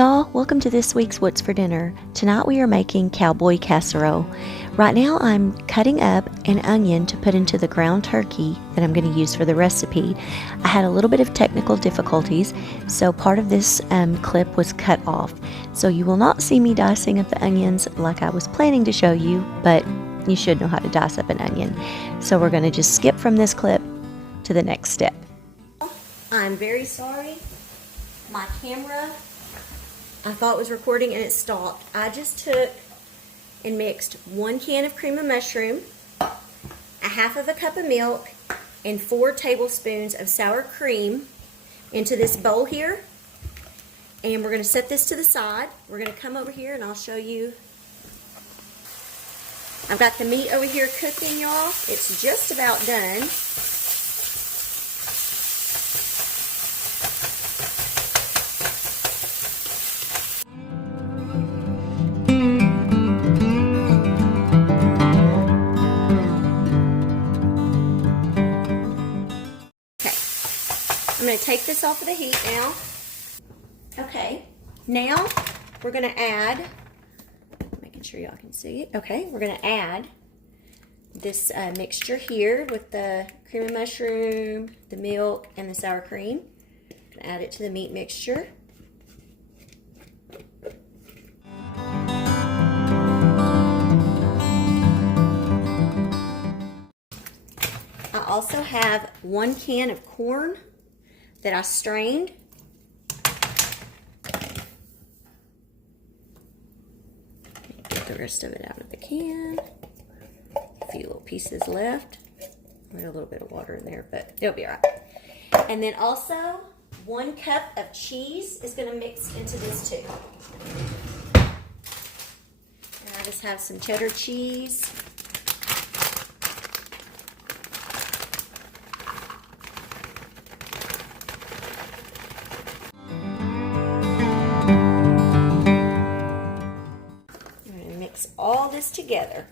y'all, welcome to this week's What's for Dinner. Tonight we are making Cowboy Casserole. Right now I'm cutting up an onion to put into the ground turkey that I'm going to use for the recipe. I had a little bit of technical difficulties, so part of this clip was cut off. So you will not see me dicing up the onions like I was planning to show you, but you should know how to dice up an onion. So we're going to just skip from this clip to the next step. I'm very sorry. My camera, I thought it was recording and it stopped. I just took and mixed 1 can of cream of mushroom, a 1/2 cup of milk, and 4 tablespoons of sour cream into this bowl here. And we're going to set this to the side. We're going to come over here and I'll show you. I've got the meat over here cooking, y'all. It's just about done. I'm going to take this off of the heat now. Okay, now we're going to add, making sure y'all can see it. Okay, we're going to add this mixture here with the cream of mushroom, the milk, and the sour cream. I'm going to add it to the meat mixture. I also have 1 can of corn that I strained. Get the rest of it out of the can. A few little pieces left. There's a little bit of water in there, but it'll be all right. And then also 1 cup of cheese is going to mix into this too. And I just have some cheddar cheese. All this together.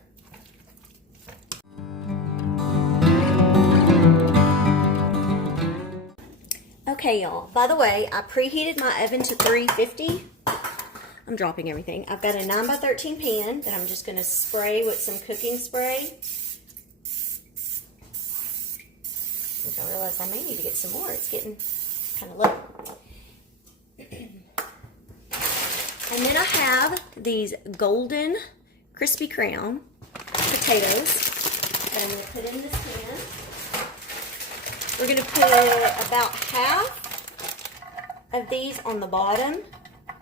Okay, y'all. By the way, I preheated my oven to 350. I'm dropping everything. I've got a 9x13 pan that I'm just going to spray with some cooking spray. I realize I may need to get some more. It's getting kind of low. And then I have these golden crispy crown potatoes that I'm going to put in this pan. We're going to put about half of these on the bottom.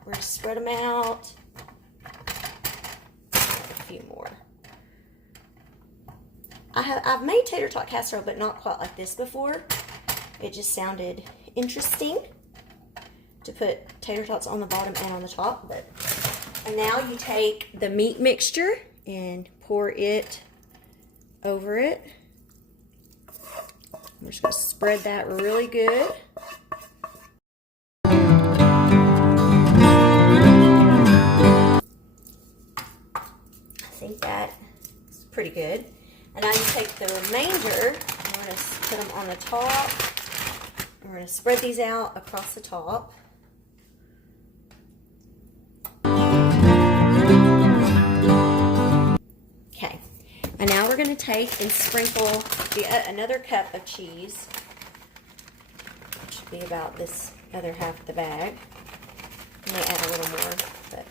We're going to spread them out. A few more. I've made tater tot casserole, but not quite like this before. It just sounded interesting to put tater tots on the bottom and on the top. And now you take the meat mixture and pour it over it. We're just going to spread that really good. I think that's pretty good. And now you take the remainder and we're going to put them on the top. And we're going to spread these out across the top. Okay, and now we're going to take and sprinkle another cup of cheese, which should be about this other half of the bag. I may add a little more, but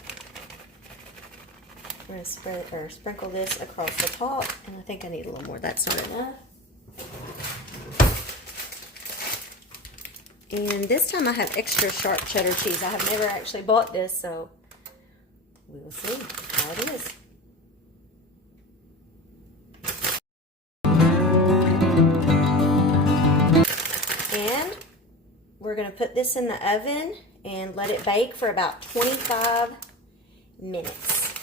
we're going to sprinkle this across the top, and I think I need a little more. That's not enough. And this time I have extra sharp cheddar cheese. I have never actually bought this, so we will see how it is. We're going to put this in the oven and let it bake for about 25 minutes.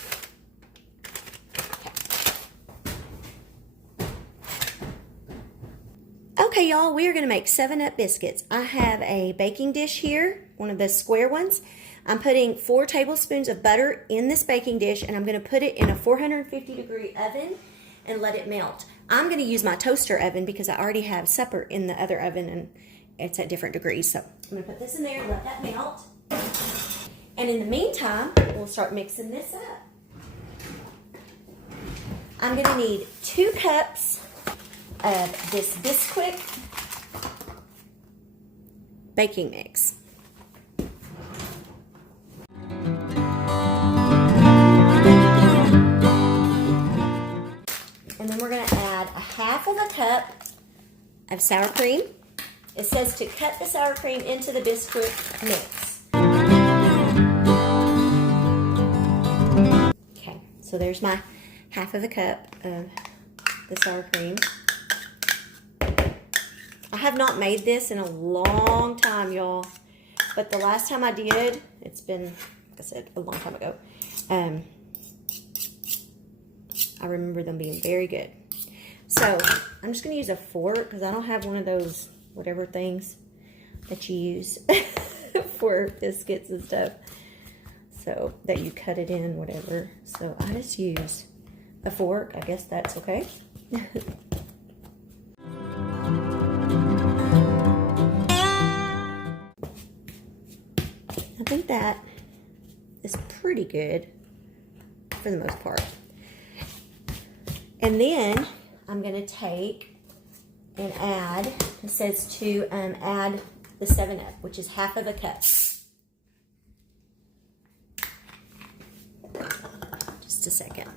Okay, y'all, we are going to make 7-Up biscuits. I have a baking dish here, one of the square ones. I'm putting 4 tablespoons of butter in this baking dish, and I'm going to put it in a 450-degree oven and let it melt. I'm going to use my toaster oven because I already have supper in the other oven, and it's at different degrees. So I'm going to put this in there and let that melt. And in the meantime, we'll start mixing this up. I'm going to need 2 cups of this Bisquick baking mix. And then we're going to add a 1/2 cup of sour cream. It says to cut the sour cream into the Bisquick mix. Okay, so there's my 1/2 cup of the sour cream. I have not made this in a long time, y'all. But the last time I did, it's been, like I said, a long time ago. I remember them being very good. So, I'm just going to use a fork because I don't have one of those whatever things that you use for biscuits and stuff. So, that you cut it in, whatever. So, I just use a fork. I guess that's okay. I think that is pretty good for the most part. And then I'm going to take and add, it says to add the 7-Up, which is 1/2 cup. Just a second.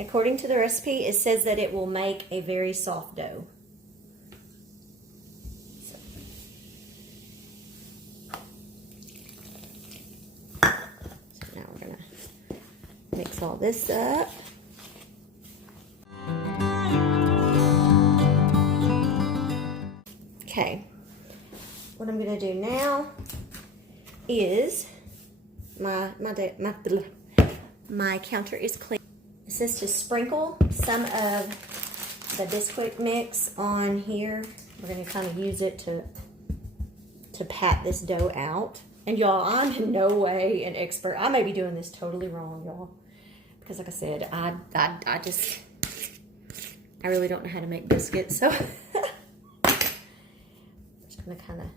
According to the recipe, it says that it will make a very soft dough. So now we're going to mix all this up. Okay. What I'm going to do now is my counter is clean. It says to sprinkle some of the Bisquick mix on here. We're going to kind of use it to pat this dough out. And y'all, I'm in no way an expert. I may be doing this totally wrong, y'all. Because like I said, I really don't know how to make biscuits. So I'm just going to kind of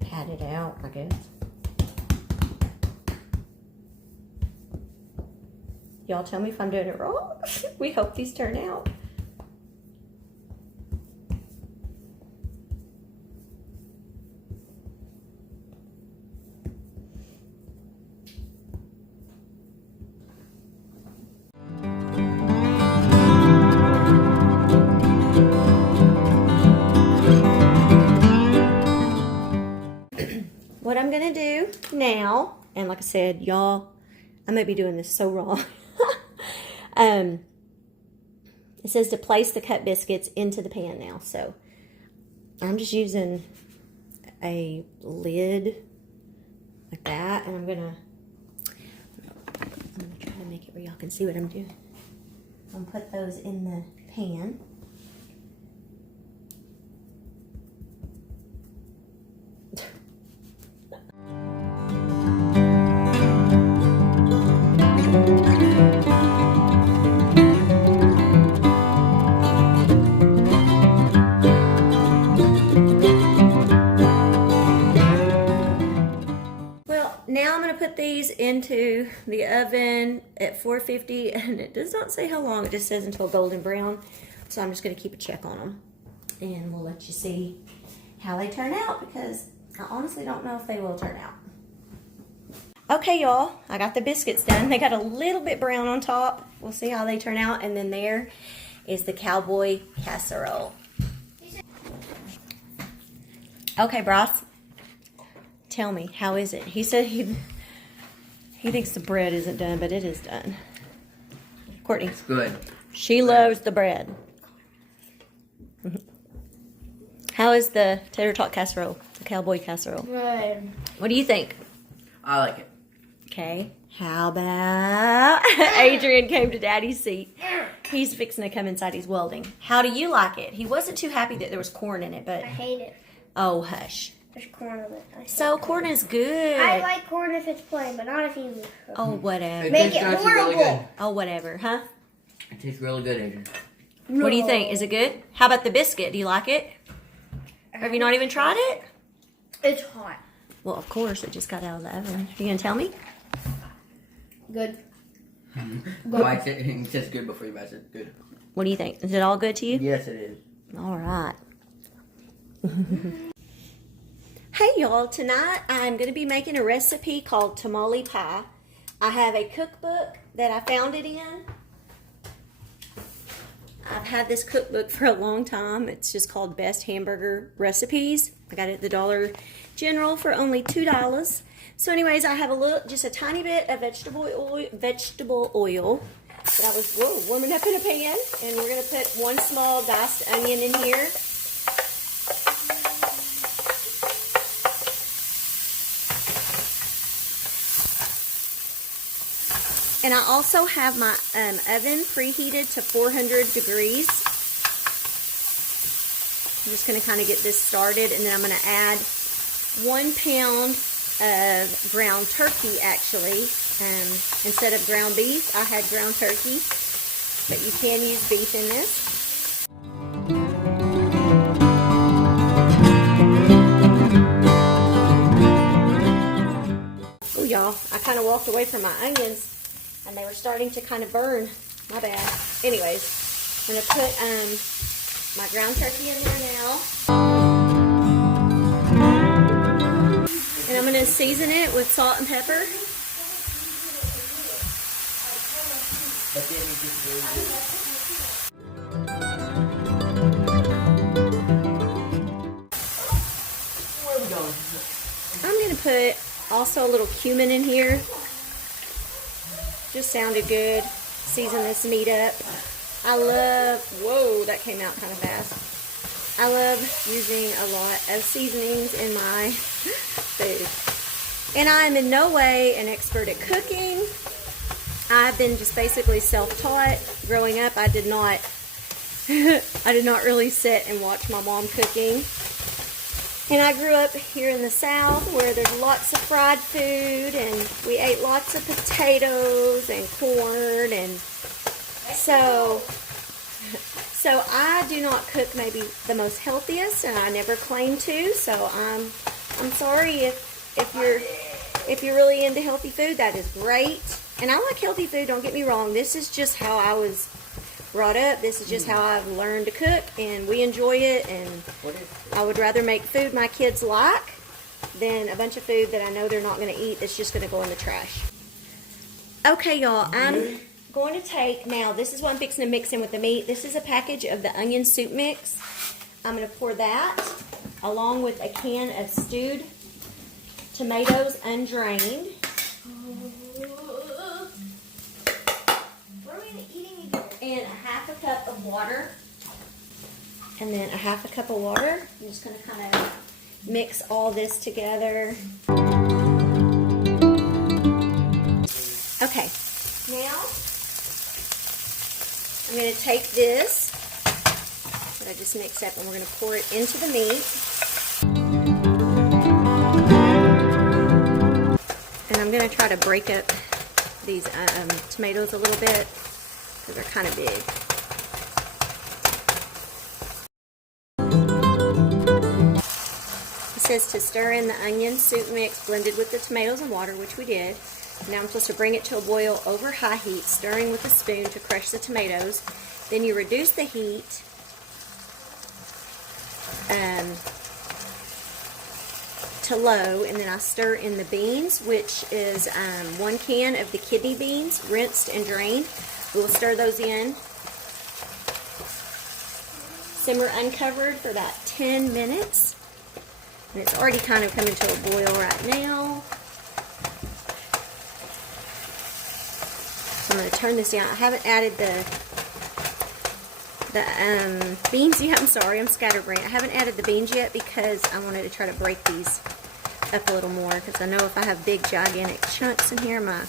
pat it out, I guess. Y'all tell me if I'm doing it wrong. We hope these turn out. What I'm gonna do now, and like I said, y'all, I may be doing this so wrong. It says to place the cut biscuits into the pan now. So I'm just using a lid like that, and I'm gonna try to make it where y'all can see what I'm doing. I'm gonna put those in the pan. Now I'm going to put these into the oven at 450, and it does not say how long. It just says until golden brown. So I'm just going to keep a check on them, and we'll let you see how they turn out, because I honestly don't know if they will turn out. Okay, y'all, I got the biscuits done. They got a little bit brown on top. We'll see how they turn out. And then there is the Cowboy Casserole. Okay, Bryce. Tell me, how is it? He said he thinks the bread isn't done, but it is done. Courtney. It's good. She loves the bread. How is the tater tot casserole, the Cowboy Casserole? Good. What do you think? I like it. Okay. How about Adrian came to Daddy's seat. He's fixing to come inside. He's welding. How do you like it? He wasn't too happy that there was corn in it, but... I hate it. Oh, hush. There's corn in it. So corn is good. I like corn if it's plain, but not if you... Oh, whatever. Make it horrible. Oh, whatever, huh? It tastes really good, Adrian. No. What do you think? Is it good? How about the biscuit? Do you like it? Have you not even tried it? It's hot. Well, of course, it just got out of the oven. Are you going to tell me? Good. Why it says good before you buy it. Good. What do you think? Is it all good to you? Yes, it is. All right. Hey, y'all. Tonight, I'm going to be making a recipe called Tamale Pie. I have a cookbook that I found it in. I've had this cookbook for a long time. It's just called Best Hamburger Recipes. I got it at the Dollar General for only $2. So anyways, I have just a tiny bit of vegetable oil that I was warming up in a pan. And we're going to put one small diced onion in here. And I also have my oven preheated to 400 degrees. I'm just going to kind of get this started, and then I'm going to add 1 pound of ground turkey, actually. Instead of ground beef, I had ground turkey, but you can use beef in this. Oh, y'all, I kind of walked away from my onions, and they were starting to kind of burn. My bad. Anyways, I'm going to put my ground turkey in there now. And I'm going to season it with salt and pepper. Where are we going? I'm going to put also a little cumin in here. Just sounded good. Season this meat up. I love, whoa, that came out kind of fast. I love using a lot of seasonings in my food. And I am in no way an expert at cooking. I've been just basically self-taught. Growing up, I did not really sit and watch my mom cooking. And I grew up here in the South where there's lots of fried food, and we ate lots of potatoes and corn, and so I do not cook maybe the most healthiest, and I never claim to. So I'm sorry if you're really into healthy food. That is great, and I like healthy food. Don't get me wrong. This is just how I was brought up. This is just how I've learned to cook, and we enjoy it. And I would rather make food my kids like than a bunch of food that I know they're not going to eat that's just going to go in the trash. Okay, y'all, I'm going to take now, this is what I'm fixing to mix in with the meat. This is a package of the onion soup mix. I'm going to pour that along with a can of stewed tomatoes undrained. And a half a cup of water. And then a half a cup of water. I'm just going to kind of mix all this together. Okay, now I'm going to take this that I just mixed up, and we're going to pour it into the meat. And I'm going to try to break up these tomatoes a little bit, because they're kind of big. It says to stir in the onion soup mix blended with the tomatoes and water, which we did. Now I'm supposed to bring it to a boil over high heat, stirring with a spoon to crush the tomatoes. Then you reduce the heat to low, and then I stir in the beans, which is 1 can of the kidney beans, rinsed and drained. We will stir those in. Simmer uncovered for about 10 minutes. And it's already kind of coming to a boil right now. So I'm going to turn this down. I haven't added the beans yet. I'm sorry, I'm scatterbrained. I haven't added the beans yet because I wanted to try to break these up a little more, because I know if I have big gigantic chunks in here, my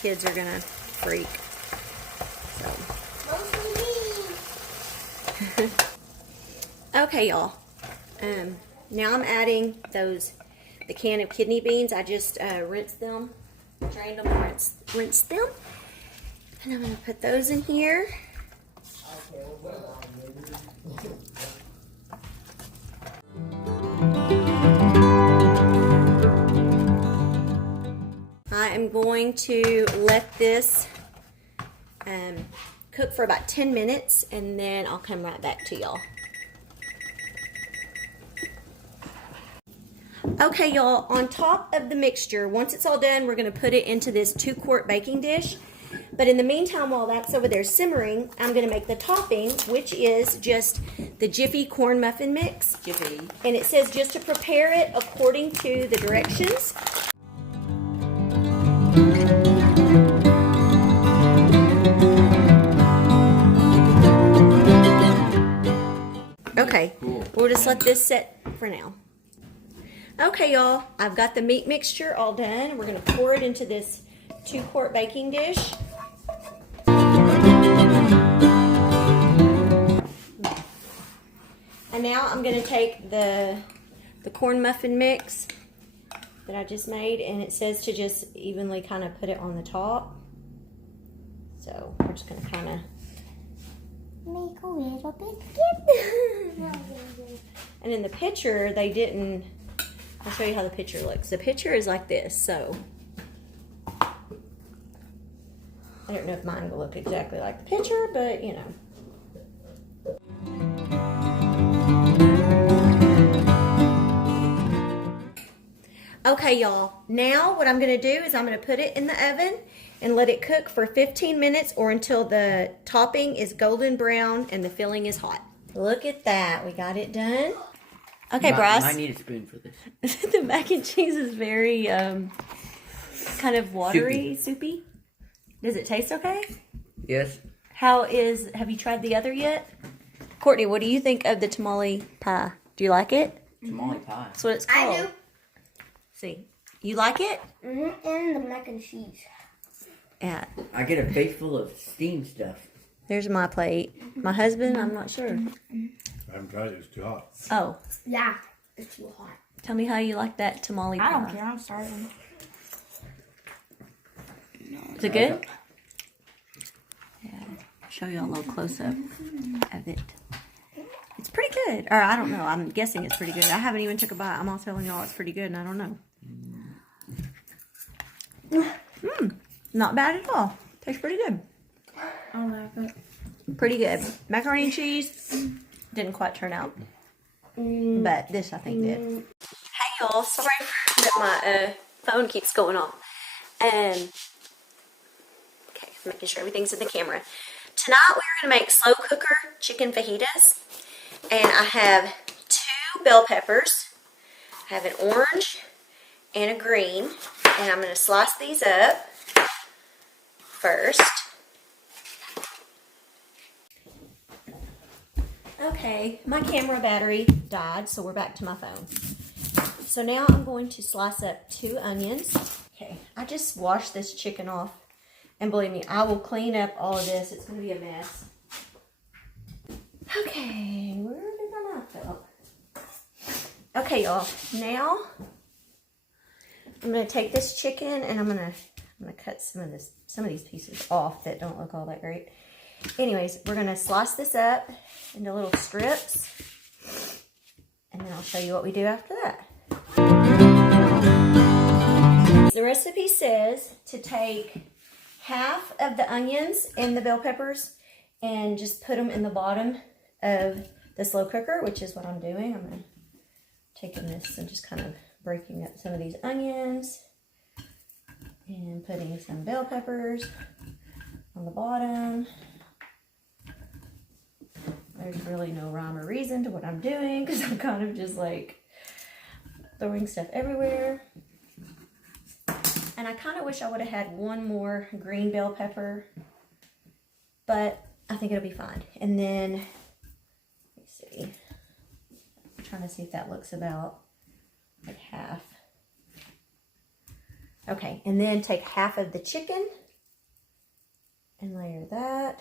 kids are going to freak. Okay, y'all. Now I'm adding the can of kidney beans. I just rinsed them, drained them, rinsed them. And I'm going to put those in here. I am going to let this cook for about 10 minutes and then I'll come right back to y'all. Okay, y'all, on top of the mixture, once it's all done, we're going to put it into this 2-quart baking dish. But in the meantime, while that's over there simmering, I'm going to make the topping, which is just the Jiffy corn muffin mix. Jiffy. And it says just to prepare it according to the directions. Okay, Cool. We'll just let this set for now. Okay, y'all, I've got the meat mixture all done. We're going to pour it into this 2-quart baking dish. And now I'm going to take the corn muffin mix that I just made, and it says to just evenly kind of put it on the top. So we're just going to kind of Make a little biscuit. and in the picture, they didn't. I'll show you how the picture looks. The picture is like this, so I don't know if mine will look exactly like the picture, but you know. Okay, y'all. Now what I'm going to do is I'm going to put it in the oven and let it cook for 15 minutes or until the topping is golden brown and the filling is hot. Look at that. We got it done. Okay, Bryce. I need a spoon for this. The mac and cheese is very kind of watery, soupy. Does it taste okay? Yes. Have you tried the other yet? Courtney, what do you think of the tamale pie? Do you like it? Tamale pie. That's what it's called. I do. See, you like it? And the mac and cheese. Yeah. I get a face full of steamed stuff. There's my plate. My husband, I'm not sure. I haven't tried it. It's too hot. Oh, Yeah, it's too hot. tell me how you like that tamale pie. I don't care. I'm starving. Is it good? Yeah. I'll show you a little close up of it. It's pretty good. Or I don't know. I'm guessing it's pretty good. I haven't even took a bite. I'm all telling y'all it's pretty good, and I don't know. Not bad at all. Tastes pretty good. I like it. Pretty good. Macaroni and cheese didn't quite turn out, but this I think did. Hey y'all, sorry that my phone keeps going off. Okay, making sure everything's in the camera. Tonight we're gonna make slow cooker chicken fajitas, and I have 2 bell peppers. I have an orange and a green, and I'm gonna slice these up first. Okay, my camera battery died, so we're back to my phone. So now I'm going to slice up 2 onions. Okay, I just washed this chicken off, and believe me, I will clean up all of this. It's going to be a mess. Okay, where did my knife go? Okay, y'all, now I'm going to take this chicken and I'm going to cut some of these pieces off that don't look all that great. Anyways, we're going to slice this up into little strips, and then I'll show you what we do after that. The recipe says to take half of the onions and the bell peppers and just put them in the bottom of the slow cooker, which is what I'm doing. I'm going to taking this and just kind of breaking up some of these onions and putting some bell peppers on the bottom. There's really no rhyme or reason to what I'm doing because I'm kind of just like throwing stuff everywhere. And I kind of wish I would have had one more green bell pepper, but I think it'll be fine. And then, let me see. I'm trying to see if that looks about like half. Okay, and then take half of the chicken and layer that.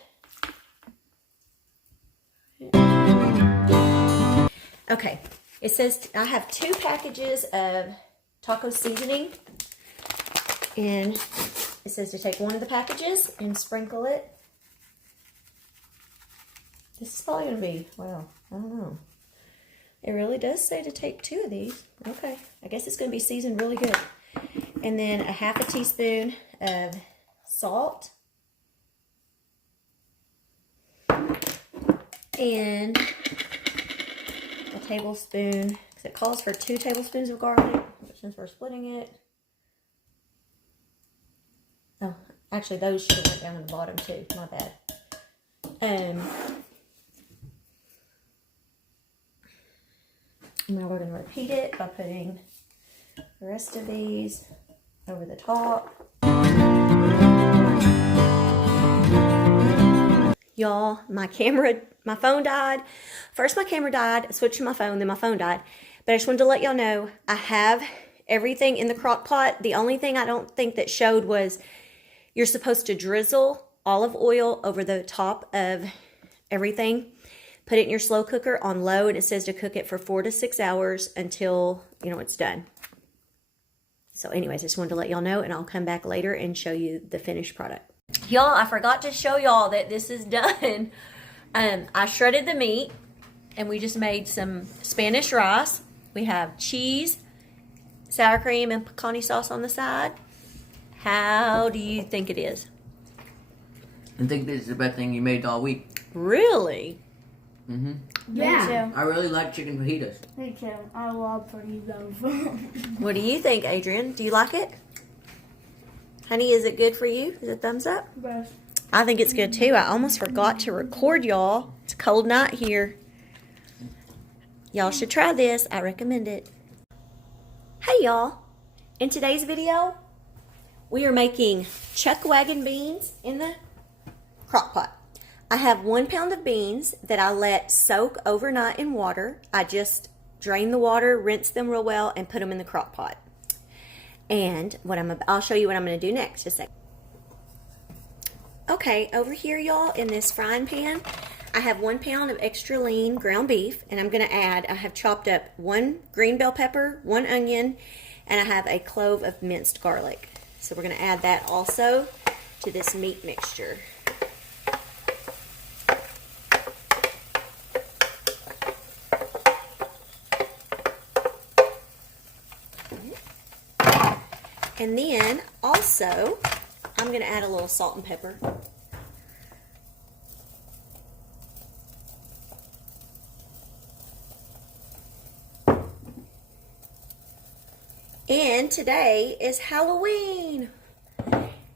Okay, it says I have 2 packages of taco seasoning, and it says to take one of the packages and sprinkle it This is probably going to be, well, I don't know. It really does say to take 2 of these. Okay, I guess it's going to be seasoned really good. And then a half a teaspoon of salt. And a tablespoon, because it calls for 2 tablespoons of garlic, but since we're splitting it. Oh, actually those should have went down in the bottom too, my bad. Now we're going to repeat it by putting the rest of these over the top. Y'all, my phone died. First my camera died, I switched to my phone, then my phone died. But I just wanted to let y'all know, I have everything in the crock pot. The only thing I don't think that showed was you're supposed to drizzle olive oil over the top of everything. Put it in your slow cooker on low, and it says to cook it for 4 to 6 hours until, it's done. So anyways, I just wanted to let y'all know, and I'll come back later and show you the finished product. Y'all, I forgot to show y'all that this is done. I shredded the meat, and we just made some Spanish rice. We have cheese, sour cream, and pecani sauce on the side. How do you think it is? I think this is the best thing you made all week. Really? Mm-hmm. Yeah. I really like chicken fajitas. Me too. I love fajitas. What do you think, Adrian? Do you like it? Honey, is it good for you? Is it thumbs up? Yes. I think it's good too. I almost forgot to record y'all. It's a cold night here. Y'all should try this. I recommend it. Hey y'all. In today's video, we are making Chuckwagon beans in the crock pot. I have 1 pound of beans that I let soak overnight in water. I just drain the water, rinse them real well, and put them in the crock pot. And I'll show you what I'm going to do next. Just a second. Okay, over here, y'all, in this frying pan, I have 1 pound of extra lean ground beef, and I have chopped up 1 green bell pepper, 1 onion, and I have a clove of minced garlic. So we're going to add that also to this meat mixture. And then also, I'm going to add a little salt and pepper. And today is Halloween.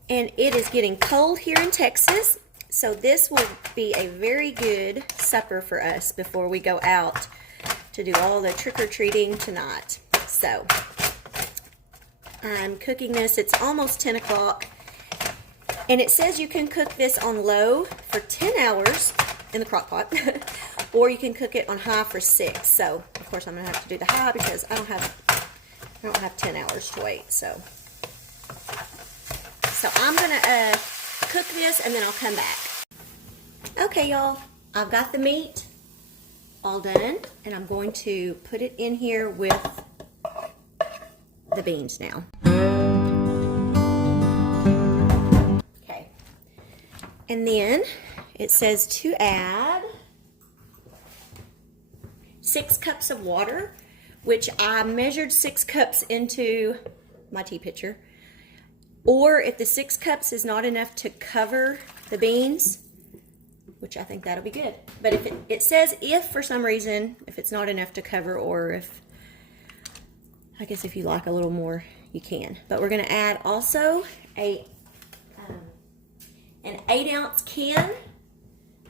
And it is getting cold here in Texas. So this will be a very good supper for us before we go out to do all the trick-or-treating tonight. So I'm cooking this. It's almost 10 o'clock. And it says you can cook this on low for 10 hours in the crock pot. Or you can cook it on high for 6. So, of course, I'm going to have to do the high because I don't have 10 hours to wait. So I'm going to cook this and then I'll come back. Okay, y'all. I've got the meat all done. And I'm going to put it in here with the beans now. Okay. And then it says to add 6 cups of water, which I measured 6 cups into my tea pitcher. Or if the 6 cups is not enough to cover the beans, which I think that'll be good. But if it says if for some reason, if it's not enough to cover, or if, I guess if you like a little more, you can. But we're going to add also an 8-ounce can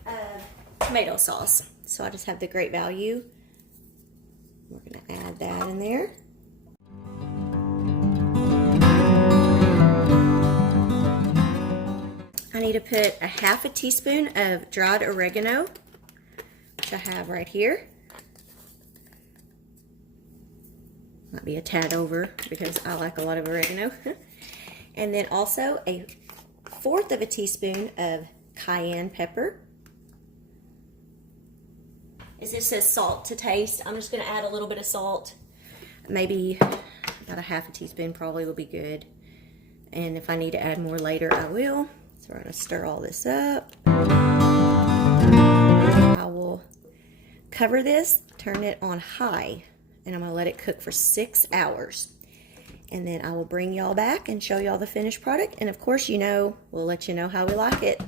of tomato sauce. So I just have the Great Value. We're going to add that in there. I need to put a half a teaspoon of dried oregano, which I have right here. Might be a tad over because I like a lot of oregano. And then also a 1/4 of a teaspoon of cayenne pepper. As it says salt to taste, I'm just going to add a little bit of salt. Maybe about a half a teaspoon probably will be good. And if I need to add more later, I will. So we're going to stir all this up. I cover this, turn it on high, and I'm going to let it cook for 6 hours. And then I will bring y'all back and show y'all the finished product. And of course, you know, we'll let you know how we like it.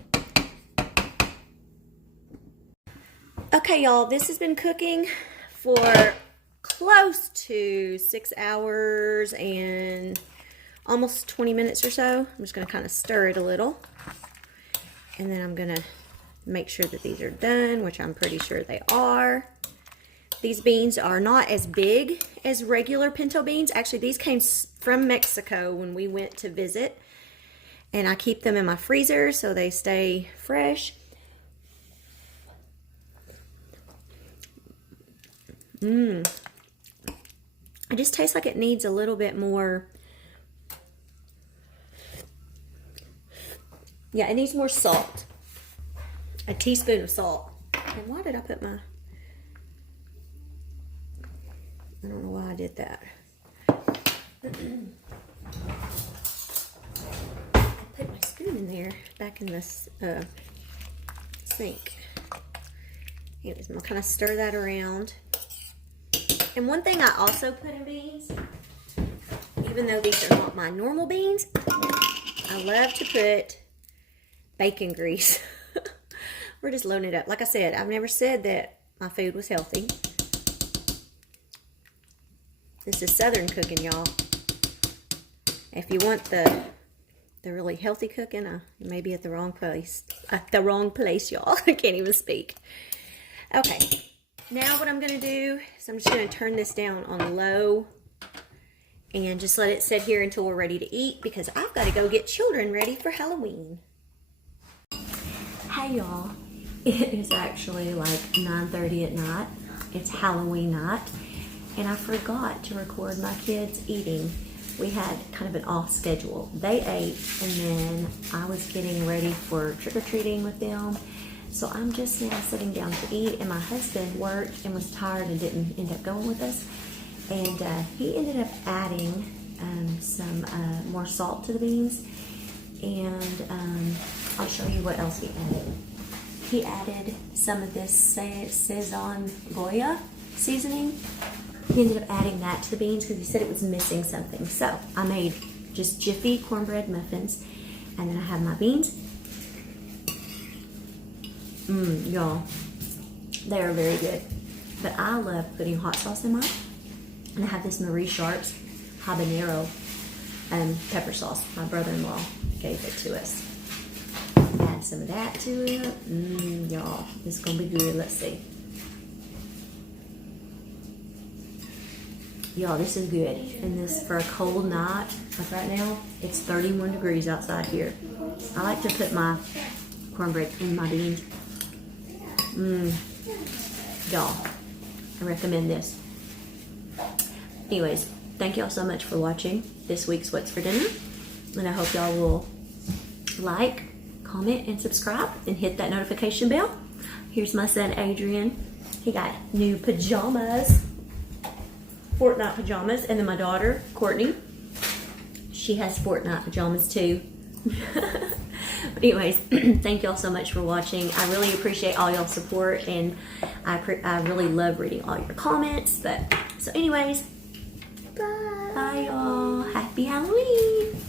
Okay, y'all, this has been cooking for close to 6 hours and almost 20 minutes or so. I'm just going to kind of stir it a little. And then I'm going to make sure that these are done, which I'm pretty sure they are. These beans are not as big as regular pinto beans. Actually, these came from Mexico when we went to visit. And I keep them in my freezer so they stay fresh. It just tastes like it needs a little bit more. Yeah, it needs more salt. A teaspoon of salt. And why did I put my... I don't know why I did that. I put my spoon in there, back in this sink. Anyways, I'm going to kind of stir that around. And one thing I also put in beans, even though these are not my normal beans, I love to put bacon grease. We're just loading it up. Like I said, I've never said that my food was healthy. This is Southern cooking, y'all. If you want the really healthy cooking, you may be at the wrong place. At the wrong place, y'all. I can't even speak. Okay. Now what I'm going to do is I'm just going to turn this down on low and just let it sit here until we're ready to eat, because I've got to go get children ready for Halloween. Hey, y'all. It is actually like 9:30 at night. It's Halloween night. And I forgot to record my kids eating. We had kind of an off schedule. They ate, and then I was getting ready for trick-or-treating with them. So I'm just now sitting down to eat, and my husband worked and was tired and didn't end up going with us. And he ended up adding some more salt to the beans. And I'll show you what else he added. He added some of this Sazon Goya seasoning. He ended up adding that to the beans because he said it was missing something. So I made just Jiffy cornbread muffins, and then I have my beans. Y'all, they are very good. But I love putting hot sauce in mine, and I have this Marie Sharp's habanero pepper sauce. My brother-in-law gave it to us. Add some of that to it. Y'all, this is gonna be good. Let's see. Y'all, this is good. And this for a cold night, like right now, it's 31 degrees outside here. I like to put my cornbread in my beans. Y'all, I recommend this. Anyways, thank y'all so much for watching this week's What's for Dinner. And I hope y'all will like, comment, and subscribe, and hit that notification bell. Here's my son, Adrian. He got new pajamas. Fortnite pajamas. And then my daughter, Courtney, she has Fortnite pajamas too. But anyways, thank y'all so much for watching. I really appreciate all y'all's support, and I really love reading all your comments. But so anyways, bye y'all. Happy Halloween.